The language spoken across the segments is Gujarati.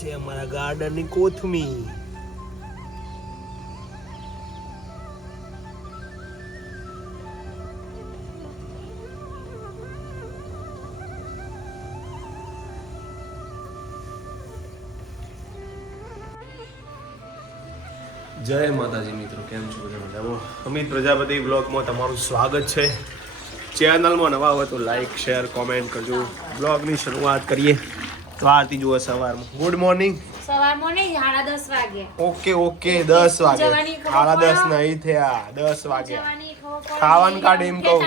છે અમારા ગાર્ડનની કોથમી જય માતાજી મિત્રો કેમ છો બધા મજામાં? અમિત પ્રજાપતિ બ્લોગમાં તમારું સ્વાગત છે. ચેનલમાં નવા હોય તો લાઈક શેર કોમેન્ટ કરજો. બ્લોગની શરૂઆત કરીએ. તો આરતી જુઓ સવારમાં. ગુડ મોર્નિંગ સવારમાં નહીં સાડા દસ વાગે. ઓકે ઓકે દસ વાગે. સાડા દસ નહીં થયા દસ વાગે. ખાવાનું. કાઢે એમ કહું.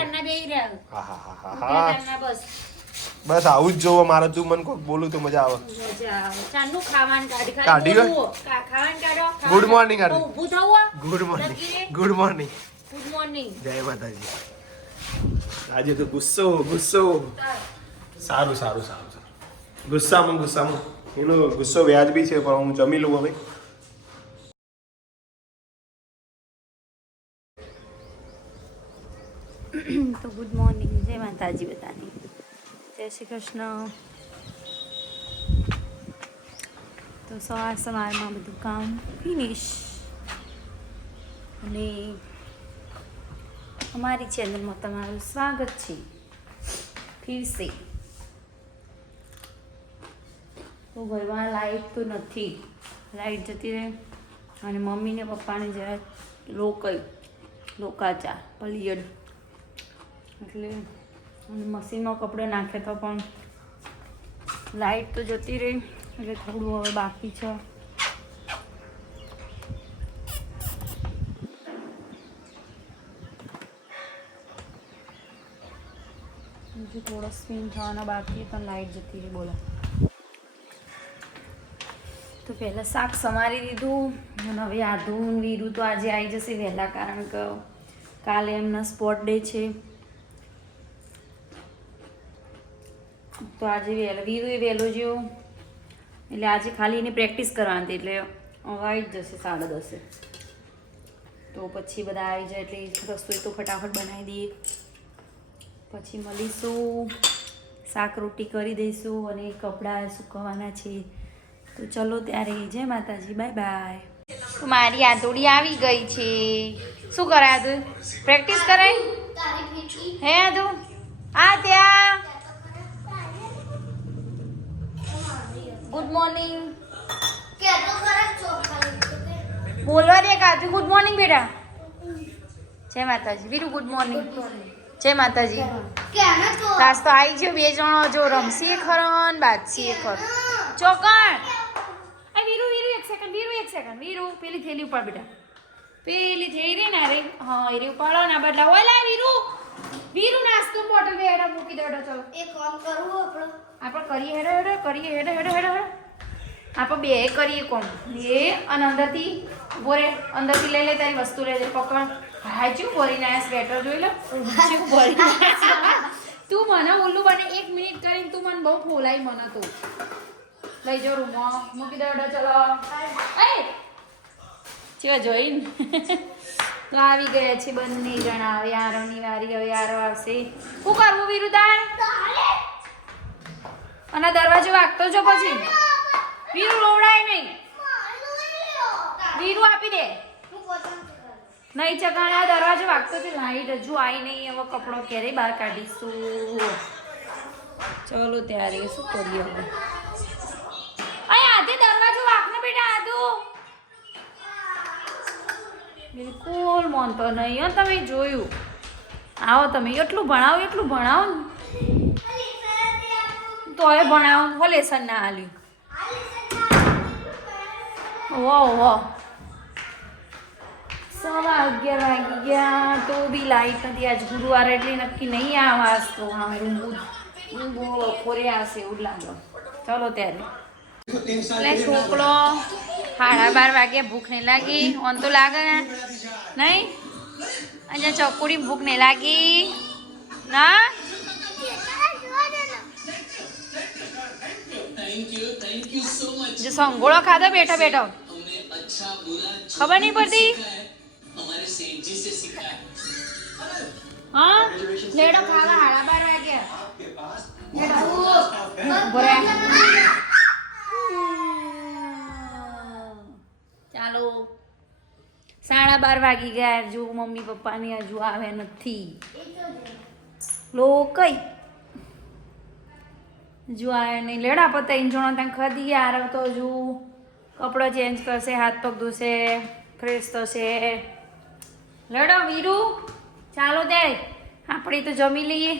હા હા હા હા બસ. આવું જ જોવો મારે તું મને કોઈક બોલું તો મજા આવે. કાઢી. આરતી. ઊભું થવું? ગુડ મોર્નિંગ ગુડ મોર્નિંગ જય માતાજી. આજે તો ગુસ્સો ગુસ્સો. સારું સારું સારું. ગુસ્સામાં ગુસ્સામાં. એનો ગુસ્સો વ્યાજબી છે, પણ હું જમી લઉં હવે. તો ગુડ મોર્નિંગ, જય માતાજી બધાની. જય શ્રી કૃષ્ણ. તો સવાર સવારમાં બધું કામ ફિનિશ અને અમારી ચેનલમાં તમારું સ્વાગત છે. ફિરસે તો ઘરમાં લાઈટ તો નથી. લાઈટ જતી રહે અને મમ્મી ને પપ્પાને જરા લોકલ લોકાચા પલિયડ. એટલે અને મશીનમાં કપડાં નાખે તો પણ લાઈટ તો જતી રહી, એટલે થોડું હવે બાકી છે. બીજું થોડો સ્પિન થવાના બાકી પણ લાઈટ જતી રહી બોલો. તો પહેલાં શાક સમારી દીધું અને હવે આધું વીરું તો આજે આવી જશે વહેલા, કારણ કે કાલે એમના સ્પોટ ડે છે. તો આજે વહેલો, વીરું વહેલો જેવો. એટલે આજે ખાલી એની પ્રેક્ટિસ કરવાની હતી, એટલે આવી જ જશે સાડા દસે. તો પછી બધા આવી જાય, એટલે રસોઈ તો ફટાફટ બનાવી દઈએ. પછી મળીશું, શાક રોટી કરી દઈશું, અને કપડાં સુકવવાના છે. તો ચલો ત્યારે જય માતાજી, બાય બાય. મારી આતોડી આવી ગઈ છે. શું કરે આદુ પ્રેક્ટિસ કરે? હે આદુ આ ત્યાં. ગુડ મોર્નિંગ બોલવા દે કાજુ ગુડ મોર્નિંગ બેટા. જય માતાજી. વીરુ ગુડ મોર્નિંગ જય માતાજી. તાસ તો આવી ગયો બે જણો. જો રમશીએ ખરો ને બાદશીએ ખરો. ચોકણ સેકન્ડ વીરુ એક સેકન્ડ વીરુ પેલી થેલી ઉપાડ બેટા પેલી થેલી રે ના રે. હા એ ઉપાડો ના બદલા. ઓલા વીરુ વીરુ નાસ્તો બોટલ બે હેડા મૂકી દો ચલો. આપણે કરીએ હેડો હેડો કરીએ હેડો હેડો હેડો હેડો. આપણે બે કરીએ કોમ. એ અને અંદરથી બોરે અંદરથી લઈ લે તારી વસ્તુ લેજે પકડ હા ચું ભરીને આવ્યા સ્વેટર જોઈ લો. ચું ભરીને તું મને ઓલું બને એક મિનિટ કરીને તું મને બહુ ફોલાઈ મને તું. લઈ જો રૂમો. મૂકી દો હેડો ચલો. ચેવા જોઈને. તો આવી ગયા છે બંને જણા. હવે આરોની વારી હવે આરો આવશે. શું કરવું વિરુદાન? અને દરવાજો વાગતો જો પછી. વીરુ રોવડાય નહીં. વીરુ આપી દે. નહીં ચકાણે દરવાજો વાગતો છે લાઈટ હજુ આવી નહીં. હવે કપડો ક્યારે બહાર કાઢીશું. ચલો, ત્યારે શું કરીએ હવે? અરે આધે દરવાજો વાગને બેટા આધુ બિલકુલ મોનતો નહીં હો, તમે જોયું. આવો તમે, એટલું ભણાવો એટલું ભણાવો ને. તોય ભણાવો, હો લેસન ના હાલ્યું વાહ વાહ સવા અગિયાર વાગી ગયા, તો બી લાઈટ નથી. આજ ગુરુવાર એટલે નક્કી નહીં આવે આજ તો હા, રૂમ બહુ ખોરે આવશે એવું લાગે. ચલો ત્યારે. એટલે સાડા બાર વાગે ભૂખ નહીં લાગી. ઓન તો લાગે નહીં? અહીંયા ચકોડી ભૂખ નહીં લાગી. ના? સંગોળો ખાધો બેઠો બેઠો. ખબર નહીં પડતી? હા? ખાવા હાડા બાર વાગ્યા લેડો. ઊભો રહે. ચાલો સાડા બાર વાગી ગયા. હજુ મમ્મી પપ્પાની હજુ આવે નથી. લો કઈ. હજુ આવે નહીં. લેડા પતા ઇંજણો ત્યાં ખાધી ગયા આરવ તો હજુ કપડો ચેન્જ કરશે હાથ પગ ધોશે ફ્રેશ થશે. લેડો વીરુ ચાલો દે આપણે તો જમી લઈએ.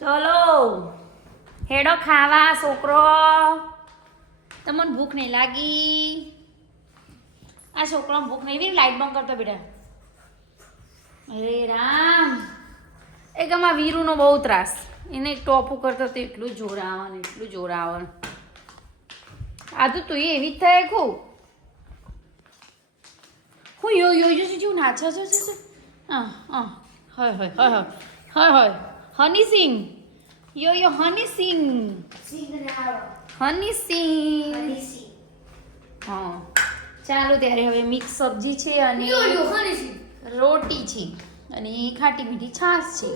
ચલો. હેડો ખાવા છોકરો. તમને ભૂખ નહીં લાગી. આ છોકરાને ભૂખ નહીં એવી લાઈટ બંધ કરતો બેટા. અરે રામ. એ ગમા વીરુનો બહુ ત્રાસ. એને ટોપું કરતો તો એટલું જોર એટલું જોર આવે આ તો તું એવી જ થાય ખું હું યો યો જો જો નાચો છો છે હા હા. હોય હોય હોય હોય. હોય હોય. હની સિંગ યો યો હની સિંગ હની સિંગ હા. ચાલો ત્યારે હવે મિક્સ સબ્જી છે અને રોટી છે અને ખાટી મીઠી છાશ છે.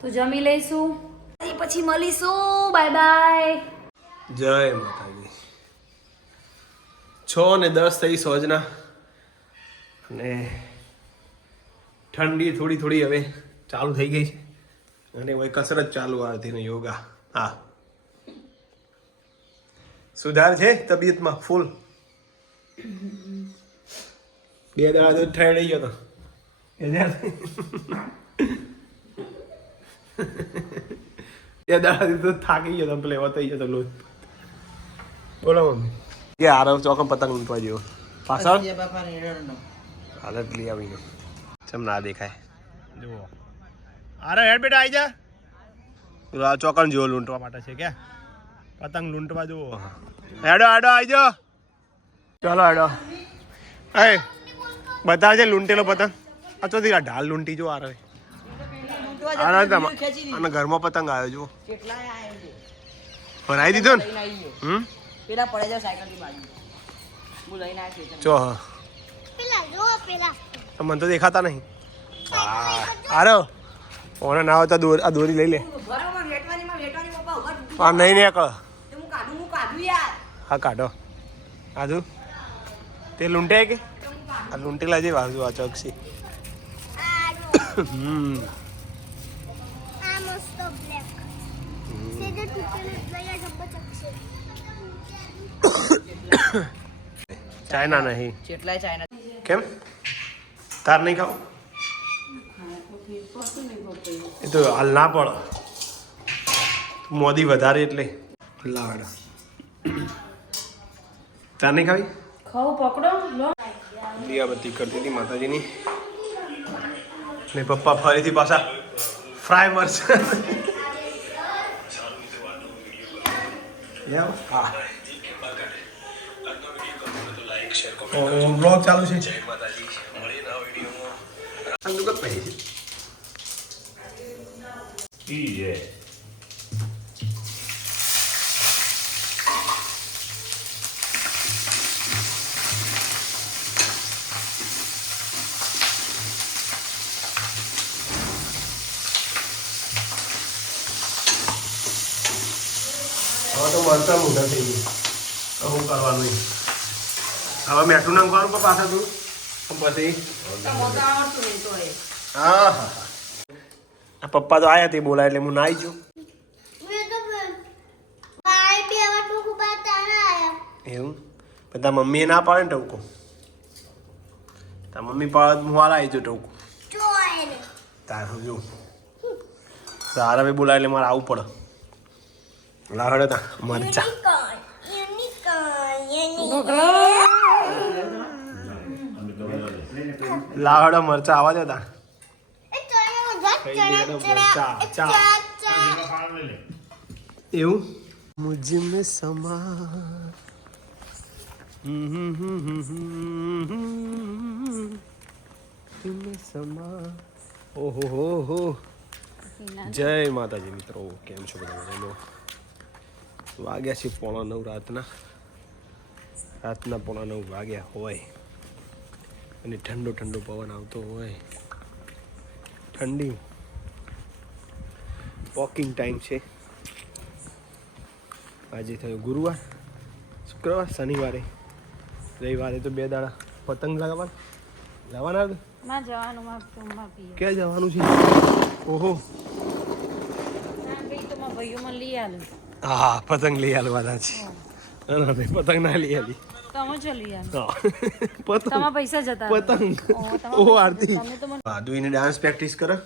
તો જમી લઈશું. પછી મળીશું. Bye bye. જય માતાજી. છ ને દસ થઈ સોજના. અને ઠંડી થોડી થોડી હવે ચાલુ થઈ ગઈ છે. અને હવે કસરત ચાલુ આરતી ને યોગા. હા. સુધાર છે તબિયતમાં ફૂલ. બે દાડા તો ઠેડી ગયો તો બે દાડાથી તો થાકી ગયો તો પેલે થઈ ગયો તો લોહી બોલો મમ્મી કે આરવ ચોકમ પતંગ લૂંટવા જેવો પાછળ હાલત લઈ આવીને ચમ ના દેખાય જુઓ આરવ હેડ બેટા આવી જા ચોકન જેવો લૂંટવા માટે છે કે પતંગ લૂંટવા જુઓ હેડો હેડો આવી જાઓ ચાલો આડો એ બધા છે લૂંટેલો પતંગ આ તો દીકરા ઢાલ લૂંટી જો આરવે આના તમા- અને ઘરમાં પતંગ આવ્યો જુઓ. ભરાઈ દીધો ને? હમ? પેલા પડે જાવ સાયકલની બાજુ. હું લઈને આવ્યો છું ચો પેલા જો પેલા. મને તો દેખાતા નહીં. આરો ઓને ના આવતા તો દોર આ દોરી લઈ લે. બરાબર વેટવાની માં વેટવાની પપ્પા ઊભા તો આ નહીં ને કળ હું કાઢું હું કાઢું યાર હા કાઢો આધુ તે લૂંટે કે? આ લૂંટેલા જે બાજુ આ ચોકસી હમ. ચાઇના નહીં. જેટલાય ચાઇના. કેમ? તાર નહીં ખાવ? એ તો હાલ ના પડે. મોદી વધારે એટલે. લાડ. તાર નહીં ખાવી? ખાવું પકડો. લો. દિયાબત્તી કરતી હતી માતાજીની. ને પપ્પા ફરીથી પાછા ફ્રાય મરચાં બ્લોગ ચાલુ છે. જય માતાજી મળી નવા વિડીયોમાં છે મરચાં મોટા થઈ ગયા હું કરવાનું હવે મેઠું નાખવાનું પણ પાછા તું? પછી. હા હા પપ્પા તો આયા તે બોલાય એટલે હું નાઈ છું એવું? પણ મમ્મીએ ના પાડે ટવકો? તાર મમ્મી પાડે હું હાલ આવી જાઉં ટવકો. તાર જો તારા ભાઈ બોલાય એટલે મારે આવવું પડે. લાવડો મરચા લાવડો મરચા આવા દેતા એવું? મુજ મે સમા સમા ઓહો હો. જય માતાજી મિત્રો, કેમ છો બધા? વાગ્યા છે પોણા નવ રાતના. રાતના પોણા નવ વાગ્યા હોય. અને ઠંડો ઠંડો પવન આવતો હોય. ઠંડી. વોકિંગ ટાઈમ છે. આજે થયો ગુરુવાર. શુક્રવાર શનિવારે. રવિવારે તો બે દાડા પતંગ લગાવવાના માં જવાનું માં ક્યાં જવાનું છે? ઓહો. ભાઈ ભાઈઓ મને લઈ આલે. હા પતંગ લઈ આલવાના છે. ભાઈ પતંગ ના લઈ આલી. પતંગ. પૈસા જતા પતંગ. પૈસા આરતી. એને ડાન્સ પ્રેક્ટિસ કરે.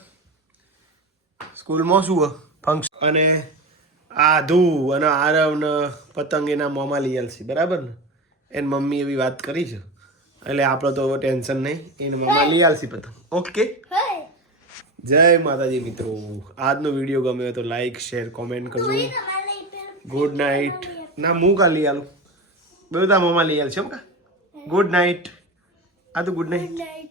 સ્કૂલમાં શું ફંક્શન અને આધુ અને આરવ ને પતંગ એના મોંમાં લઈ આલશે બરાબર ને? એની મમ્મી એવી વાત કરી છે. એટલે આપણે તો ટેન્શન નહીં. એને મમ્મા લઈ આલશે પતંગ. ઓકે? જય માતાજી મિત્રો. આજનો વીડિયો ગમ્યો તો લાઈક શેર કોમેન્ટ કરજો. ગુડ નાઇટ ના હું કાલ લઈ આલું. બધા તા મમ્મા લઈ આલશે એમ કા? ગુડ નાઇટ આ તો ગુડ નાઇટ નાઈટ